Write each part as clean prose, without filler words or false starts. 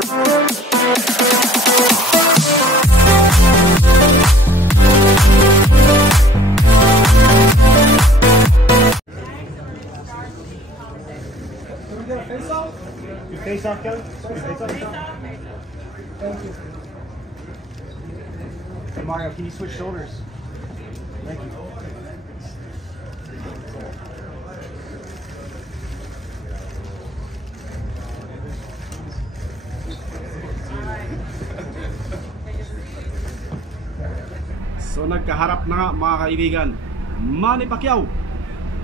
Face off, Kelly. Face off. Thank you. Hey, Mario, can you switch shoulders? Thank you. So nagkaharap na nga mga kaibigan, Manny Pacquiao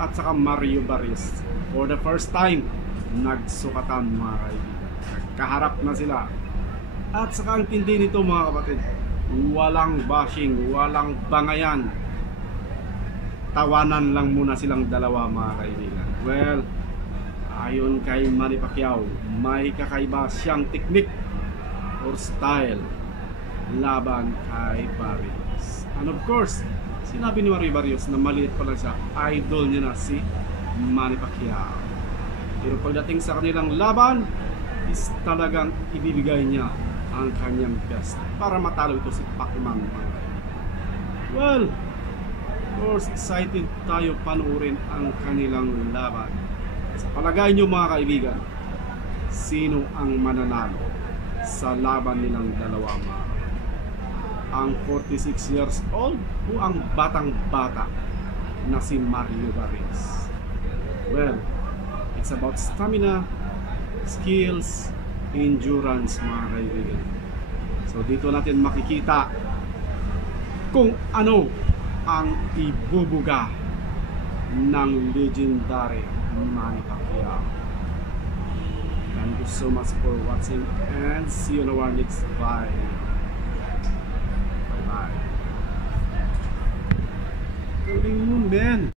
at saka Mario Barrios. For the first time, nagsukatan mga kaibigan. Nagkaharap na sila. At saka ang tindi nito mga kapatid, walang bashing, walang bangayan. Tawanan lang muna silang dalawa mga kaibigan. Well, ayon kay Manny Pacquiao, may kakaiba siyang teknik or style laban kay Barrios. And of course, sinabi ni Mario Barrios na maliit pa lang siya, idol niya na si Manny Pacquiao. Pero pagdating sa kanilang laban, is talagang ibibigay niya ang kanyang best para matalo ito si Pacman. Well, of course, excited tayo panoorin ang kanilang laban. Sa palagay nyo mga kaibigan, sino ang mananalo sa laban nilang dalawa mga? Ang 46 years old o ang batang-bata na si Mario Barrios? Well, it's about stamina, skills, endurance mga kaibigan. So dito natin makikita kung ano ang ibubuga ng legendary Manny Pacquiao. Thank you so much for watching and see you in our next video. Bye bye. Galing mo, man.